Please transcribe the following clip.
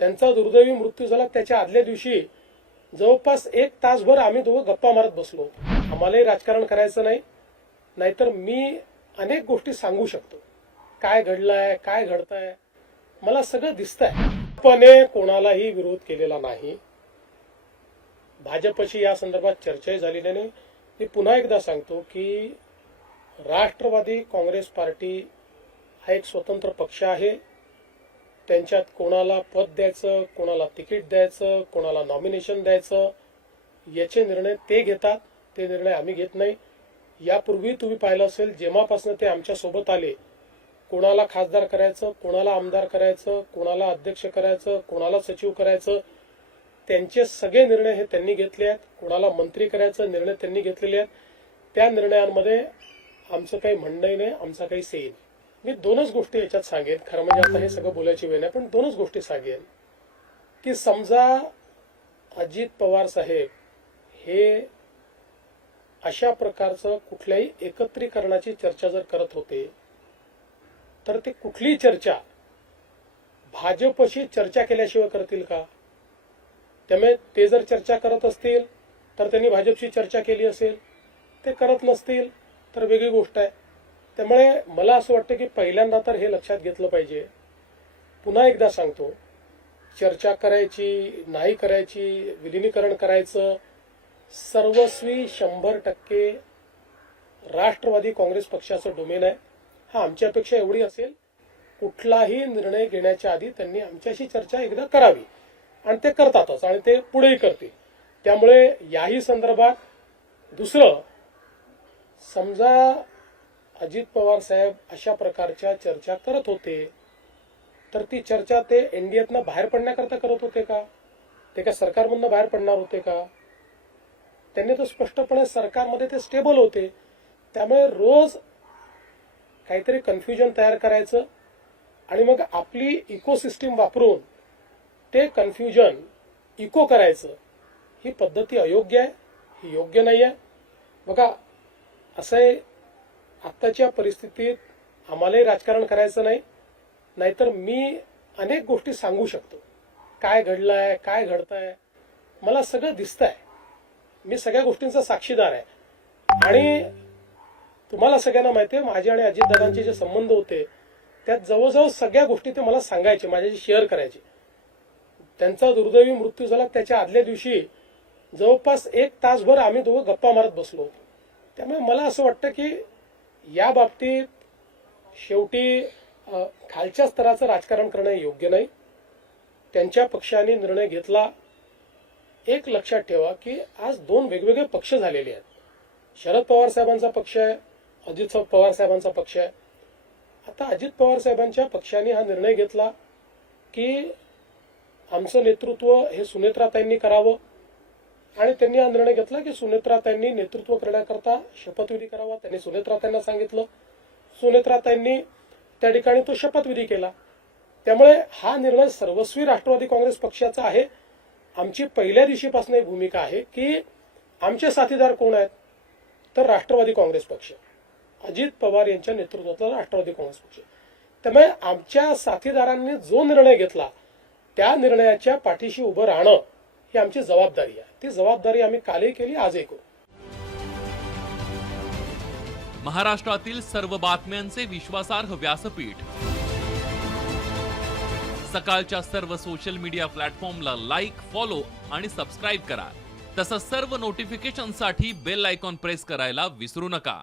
त्यांचा दुर्दैवी मृत्यू झाला त्याच्या आदल्या दिवशी जवळपास 1 तासभर आम्ही दोघं गप्पा मारत बसलो. आम्हालाही राजकारण करायचं नाही, नाहीतर मी अनेक गोष्टी सांगू शकतो. काय घडलंय, काय घडतंय, मला सगळं दिसतंय. पण कोणालाही विरोध केलेला नाही. भाजपशी या संदर्भात चर्चाही झालेली नाही. मी पुन्हा एकदा सांगतो की राष्ट्रवादी काँग्रेस पार्टी हा एक स्वतंत्र पक्ष आहे. त्यांच्यात कोणाला पद द्यायचं, कोणाला तिकीट द्यायचं, कोणाला नॉमिनेशन द्यायचं याचे निर्णय ते घेतात. ते निर्णय आम्ही घेत नाही. यापूर्वी तुम्ही पाहिलं असेल, जेव्हापासून ते आमच्या सोबत आले, कोणाला खासदार करायचं, कोणाला आमदार करायचं, कोणाला अध्यक्ष करायचं, कोणाला सचिव करायचं, त्यांचे सगळे निर्णय हे त्यांनी घेतले आहेत. कोणाला मंत्री करायचं निर्णय त्यांनी घेतलेले आहेत. त्या निर्णयांमध्ये आमचं काही म्हणणंही नाही, आमचा काही से नाही. मी दोनच गोष्टी याच्यात सांगेन. खरं म्हणजे आता हे सगळं बोलायची वेळ नाही, पण दोनच गोष्टी सांगेन की समजा अजित पवार साहेब हे अशा प्रकारचं कुठल्याही एकत्रीकरणाची चर्चा जर करत होते, तर ते कुठली चर्चा भाजपशी चर्चा केल्याशिवाय करतील का? त्यामुळे ते जर चर्चा करत असतील तर त्यांनी भाजपशी चर्चा केली असेल. ते करत नसतील तर वेगळी गोष्ट आहे. त्यामुळे मला असं वाटतं की पहिल्यांदा तर हे लक्षात घेतलं पाहिजे. पुन्हा एकदा सांगतो, चर्चा करायची नाही करायची, विलिनीकरण करायचं, सर्वस्वी 100% राष्ट्रवादी काँग्रेस पक्षाचं डोमेन आहे. हा आमची अपेक्षा एवढी असेल, कुठलाही निर्णय घेण्याच्या आधी त्यांनी आमच्याशी चर्चा एकदा करावी, आणि ते करतातच आणि ते पुढेही करतील. त्यामुळे याही संदर्भात दुसरं, समजा अजित पवार साहेब अशा प्रकारच्या चर्चा करत होते, तर ती चर्चा ते एनडीएतनं बाहेर पडण्याकरता करत होते का? ते का सरकारमधनं बाहेर पडणार होते का? त्यांनी तर स्पष्टपणे सरकारमध्ये ते स्टेबल होते. त्यामुळे रोज काहीतरी कन्फ्युजन तयार करायचं आणि मग आपली इकोसिस्टीम वापरून ते कन्फ्युजन इको करायचं, ही पद्धती अयोग्य आहे, ही योग्य नाही आहे. बघा, असं आहे, आत्ताच्या परिस्थितीत आम्हालाही राजकारण करायचं नाही, नाहीतर मी अनेक गोष्टी सांगू शकतो. काय घडलंय, काय घडतंय, मला सगळं दिसतंय. मी सगळ्या गोष्टींचा साक्षीदार आहे. आणि तुम्हाला सगळ्यांना माहिती आहे, माझे आणि अजितदादांचे जे संबंध होते त्यात जवळजवळ सगळ्या गोष्टी ते मला सांगायचे, माझ्याशी शेअर करायचे. त्यांचा दुर्दैवी मृत्यू झाला त्याच्या आदल्या दिवशी जवळपास 1 तासभर आम्ही दोघं गप्पा मारत बसलो. त्यामुळे मला असं वाटतं की या बाबतीत शेवटी खालच्या स्तराचं राजकारण करणं योग्य नाही. त्यांच्या पक्षाने निर्णय घेतला. एक लक्षात ठेवा की आज 2 वेगवेगळे पक्ष झालेले आहेत. शरद पवार साहेबांचा पक्ष आहे, अजित पवार साहेबांचा पक्ष आहे. आता अजित पवार साहेबांच्या पक्षाने हा निर्णय घेतला की आमचं नेतृत्व हे सुनेत्राताईंनी करावं, आणि त्यांनी हा निर्णय घेतला की सुनेत्राताईंनी नेतृत्व करण्याकरता शपथविधी करावा. त्यांनी सुनेत्राताईंना सांगितलं, सुनेत्राताईंनी त्या ठिकाणी तो शपथविधी केला. त्यामुळे हा निर्णय सर्वस्वी राष्ट्रवादी काँग्रेस पक्षाचा आहे. आमची पहिल्या दिवशीपासून ही भूमिका आहे की आमचे साथीदार कोण आहेत, तर राष्ट्रवादी काँग्रेस पक्ष, अजित पवार यांच्या नेतृत्वातला राष्ट्रवादी काँग्रेस पक्ष. त्यामुळे आमच्या साथीदारांनी जो निर्णय घेतला त्या निर्णयाच्या पाठीशी उभं राहणं ही आमची जबाबदारी आहे. ती जबाबदारी आम्ही कालही केली, आजही करू. महाराष्ट्रातील सर्व बातम्यांचे विश्वासार्ह व्यासपीठ, सकाळच्या सर्व सोशल मीडिया प्लॅटफॉर्मला लाईक, फॉलो आणि सबस्क्राईब करा. तसंच सर्व नोटिफिकेशनसाठी बेल आयकॉन प्रेस करायला विसरू नका.